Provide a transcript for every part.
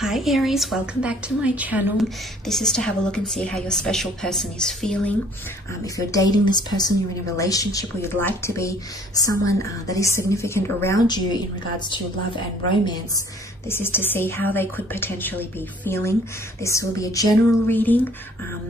Hi Aries, welcome back to my channel. This is to have a look and see how your special person is feeling. If you're dating this person, you're in a relationship, or you'd like to be someone that is significant around you in regards to love and romance. This is to see how they could potentially be feeling. This will be a general reading.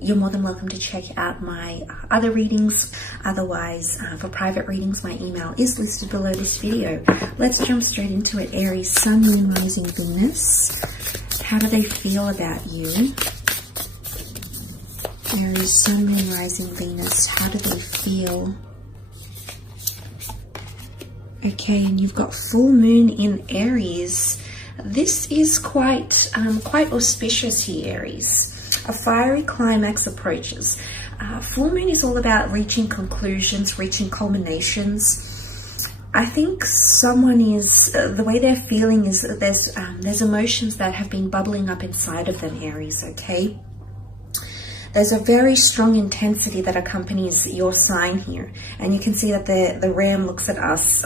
You're more than welcome to check out my other readings. Otherwise, for private readings, my email is listed below this video. Let's jump straight into it. Aries, Sun, Moon, Rising, Venus. How do they feel about you? Aries, Sun, Moon, Rising, Venus. How do they feel? Okay, and you've got full moon in Aries. This is quite auspicious here, Aries. A fiery climax approaches. Full moon is all about reaching conclusions, reaching culminations. I think someone is, the way they're feeling is that there's emotions that have been bubbling up inside of them, Aries, okay? There's a very strong intensity that accompanies your sign here. And you can see that the ram looks at us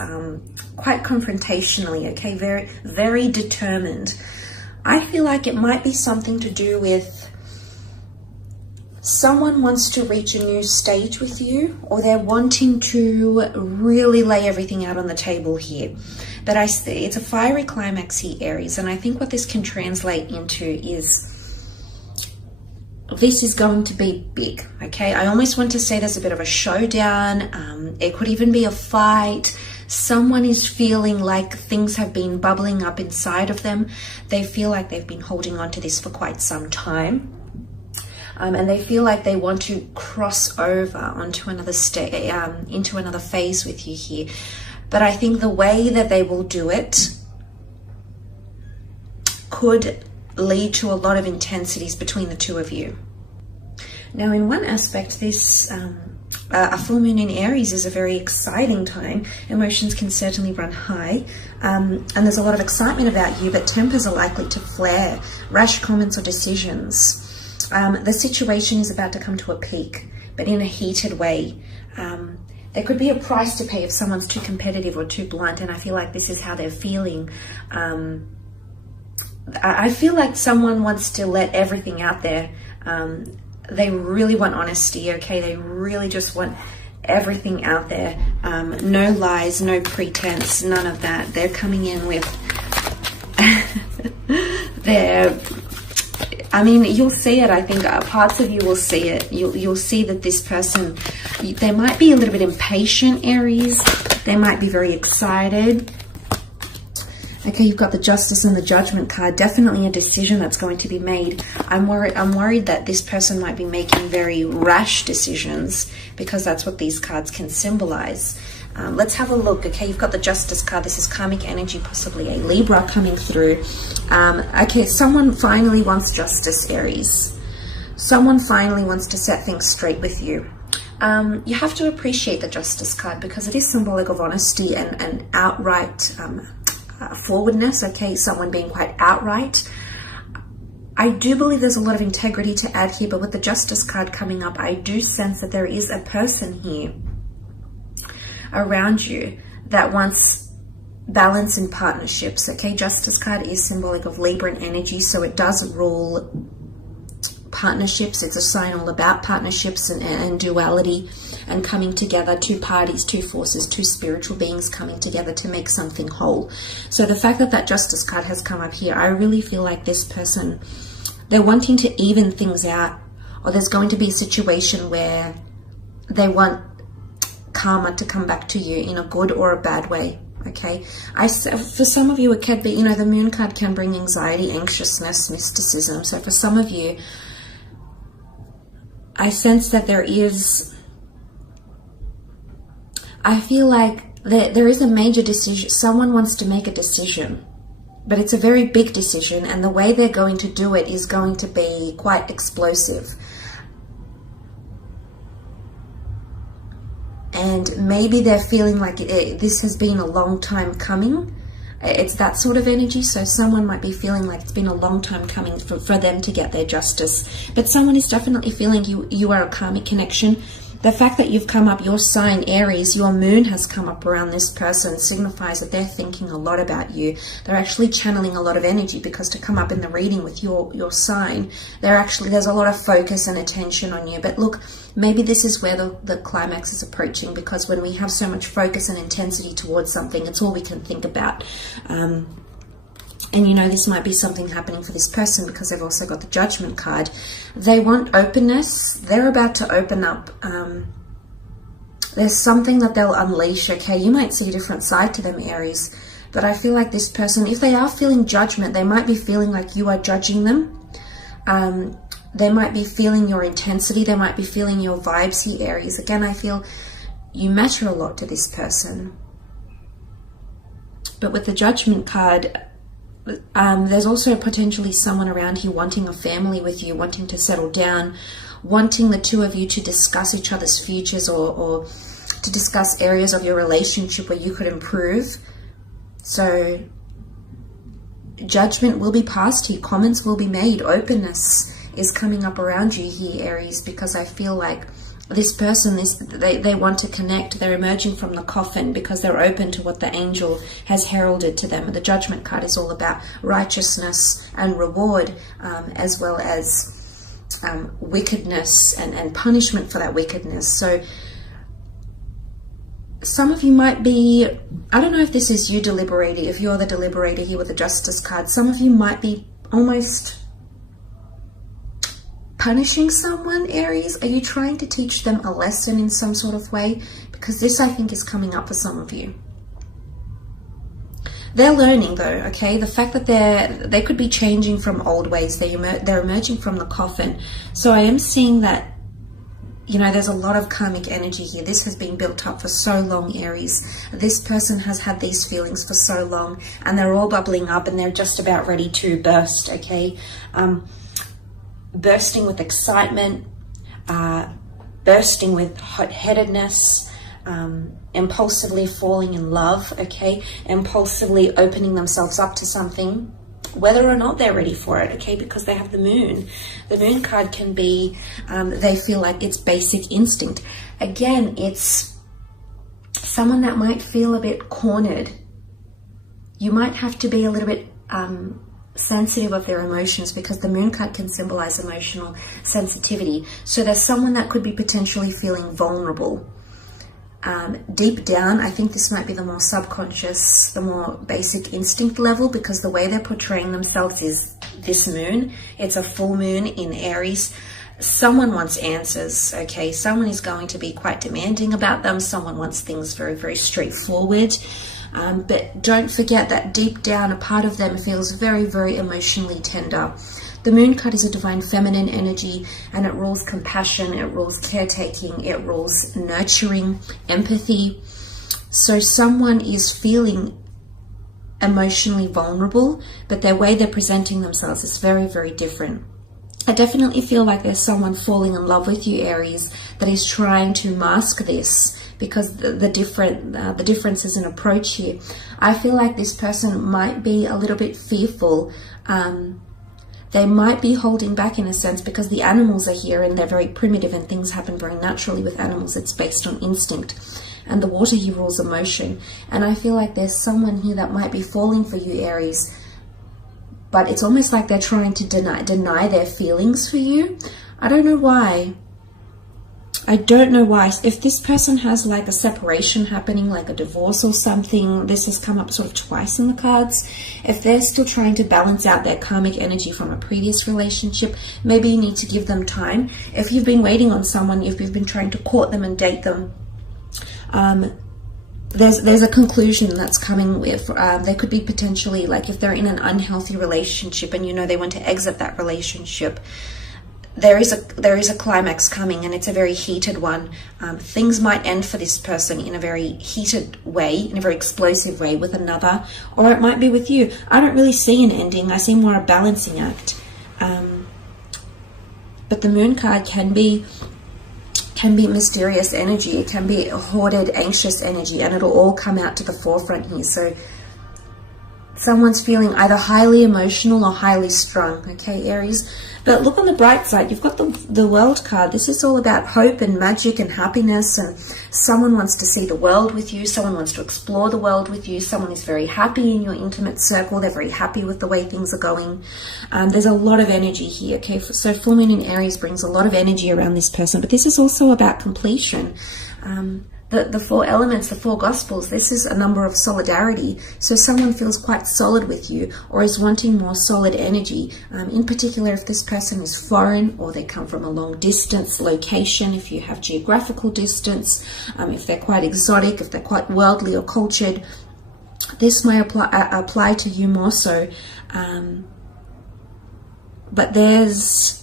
quite confrontationally, okay? Very, very determined. I feel like it might be something to do with someone wants to reach a new stage with you, or they're wanting to really lay everything out on the table here. But it's a fiery climax here, Aries. And I think what this can translate into is this is going to be big, okay? I almost want to say there's a bit of a showdown. It could even be a fight. Someone is feeling like things have been bubbling up inside of them. They feel like they've been holding on to this for quite some time. And they feel like they want to cross over onto another into another phase with you here. But I think the way that they will do it could lead to a lot of intensities between the two of you. Now, in one aspect, this a full moon in Aries is a very exciting time. Emotions can certainly run high, and there's a lot of excitement about you, but tempers are likely to flare, rash comments or decisions. The situation is about to come to a peak, but in a heated way. There could be a price to pay if someone's too competitive or too blunt, and I feel like this is how they're feeling. I feel like someone wants to let everything out there. They really want honesty, okay? They really just want everything out there. No lies, no pretense, none of that. They're coming in with I mean, you'll see it. I think parts of you will see it. You'll see that this person, they might be a little bit impatient, Aries. They might be very excited. Okay, you've got the Justice and the Judgment card. Definitely a decision that's going to be made. I'm worried that this person might be making very rash decisions, because that's what these cards can symbolize. Let's have a look. Okay, you've got the Justice card. This is karmic energy, possibly a Libra coming through. Okay, someone finally wants justice, Aries. Someone finally wants to set things straight with you. You have to appreciate the Justice card, because it is symbolic of honesty and outright forwardness, okay? Someone being quite outright. I do believe there's a lot of integrity to add here, but with the Justice card coming up, I do sense that there is a person here around you that wants balance in partnerships, okay? Justice card is symbolic of Libra energy, so it does rule partnerships. It's a sign all about partnerships and duality and coming together, two parties, two forces, two spiritual beings coming together to make something whole. So the fact that that Justice card has come up here, I really feel like this person, they're wanting to even things out, or there's going to be a situation where they want karma to come back to you in a good or a bad way. Okay, for some of you, it could be, you know, the Moon card can bring anxiety, anxiousness, mysticism. So for some of you, I sense that there is, I feel like there is a major decision. Someone wants to make a decision, but it's a very big decision, and the way they're going to do it is going to be quite explosive. And maybe they're feeling like this has been a long time coming. It's that sort of energy. So someone might be feeling like it's been a long time coming for them to get their justice. But someone is definitely feeling you are a karmic connection. The fact that you've come up, your sign Aries, your moon has come up around this person signifies that they're thinking a lot about you. They're actually channeling a lot of energy, because to come up in the reading with your sign, there's a lot of focus and attention on you. But look, maybe this is where the climax is approaching, because when we have so much focus and intensity towards something, it's all we can think about. And you know, this might be something happening for this person because they've also got the Judgment card. They want openness. They're about to open up. There's something that they'll unleash, okay? You might see a different side to them, Aries. But I feel like this person, if they are feeling judgment, they might be feeling like you are judging them. They might be feeling your intensity. They might be feeling your vibes here, Aries. Again, I feel you matter a lot to this person. But with the Judgment card, there's also potentially someone around here wanting a family with you, wanting to settle down, wanting the two of you to discuss each other's futures, or to discuss areas of your relationship where you could improve. So judgment will be passed here, comments will be made, openness is coming up around you here, Aries, because I feel like this person, they want to connect. They're emerging from the coffin because they're open to what the angel has heralded to them. The Judgment card is all about righteousness and reward, as well as wickedness and punishment for that wickedness. So some of you might be, I don't know if this is you deliberating, if you're the deliberator here with the Justice card, some of you might be almost punishing someone, Aries. Are you trying to teach them a lesson in some sort of way? Because this, I think, is coming up for some of you. They're learning though, okay? The fact that they could be changing from old ways. They're emerging from the coffin. So I am seeing that, you know, there's a lot of karmic energy here. This has been built up for so long, Aries. This person has had these feelings for so long, and they're all bubbling up, and they're just about ready to burst, okay? Bursting with excitement, bursting with hot-headedness, impulsively falling in love, okay? Impulsively opening themselves up to something, whether or not they're ready for it, okay? Because they have the moon. The moon card can be, they feel like it's basic instinct. Again, it's someone that might feel a bit cornered. You might have to be a little bit sensitive of their emotions, because the moon card can symbolize emotional sensitivity. So there's someone that could be potentially feeling vulnerable. Deep down, I think this might be the more subconscious, the more basic instinct level, because the way they're portraying themselves is this moon. It's a full moon in Aries. Someone wants answers, okay? Someone is going to be quite demanding about them. Someone wants things very, very straightforward. But don't forget that deep down, a part of them feels very, very emotionally tender. The moon card is a divine feminine energy, and it rules compassion, it rules caretaking, it rules nurturing, empathy. So someone is feeling emotionally vulnerable, but their way they're presenting themselves is very, very different. I definitely feel like there's someone falling in love with you, Aries, that is trying to mask this, because the differences in approach here. I feel like this person might be a little bit fearful. They might be holding back in a sense, because the animals are here and they're very primitive, and things happen very naturally with animals. It's based on instinct, and the water here rules emotion. And I feel like there's someone here that might be falling for you, Aries, but it's almost like they're trying to deny their feelings for you. I don't know why. I don't know why. If this person has like a separation happening, like a divorce or something, this has come up sort of twice in the cards. If they're still trying to balance out their karmic energy from a previous relationship, maybe you need to give them time. If you've been waiting on someone, if you've been trying to court them and date them, there's a conclusion that's coming with, they could be potentially, like if they're in an unhealthy relationship and you know they want to exit that relationship, there is a climax coming, and it's a very heated one. Things might end for this person in a very heated way, in a very explosive way with another, or it might be with you. I don't really see an ending. I see more a balancing act. But the moon card can be mysterious energy. It can be hoarded, anxious energy, and it'll all come out to the forefront here. So Someone's feeling either highly emotional or highly strung, okay, Aries? But look on the bright side, you've got the World card. This is all about hope and magic and happiness, and someone wants to see the world with you. Someone wants to explore the world with you. Someone is very happy in your intimate circle. They're very happy with the way things are going. There's a lot of energy here, okay? So full moon in Aries brings a lot of energy around this person, but this is also about completion. The four elements, the four gospels, this is a number of solidarity. So someone feels quite solid with you or is wanting more solid energy. In particular, if this person is foreign or they come from a long distance location, if you have geographical distance, if they're quite exotic, if they're quite worldly or cultured, this may apply to you more so. But there's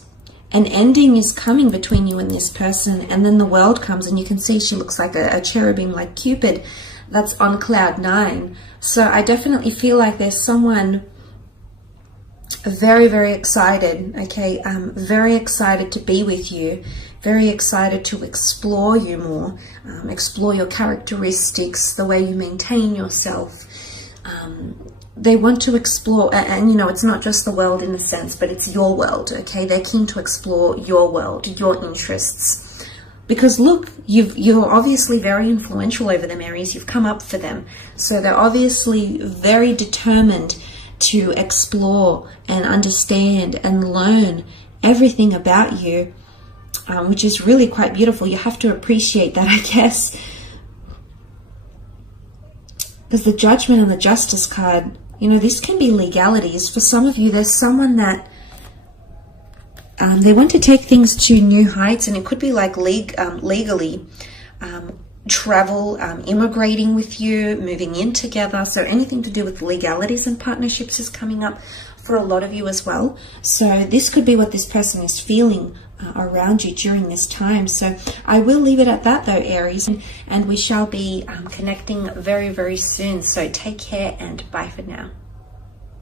an ending is coming between you and this person, and then the World comes, and you can see she looks like a cherubim, like Cupid, that's on cloud 9. So I definitely feel like there's someone very, very excited, okay, very excited to be with you, very excited to explore you more, explore your characteristics, the way you maintain yourself. They want to explore, and you know, it's not just the world in a sense, but it's your world, okay? They're keen to explore your world, your interests. Because look, you're obviously very influential over them, Aries. You've come up for them. So they're obviously very determined to explore and understand and learn everything about you, which is really quite beautiful. You have to appreciate that, I guess. Because the Judgment and the Justice card, you know, this can be legalities. For some of you, there's someone that they want to take things to new heights, and it could be like legally travel, immigrating with you, moving in together. So anything to do with legalities and partnerships is coming up for a lot of you as well. So this could be what this person is feeling around you during this time. So I will leave it at that though, Aries, and we shall be connecting very, very soon. So take care and bye for now.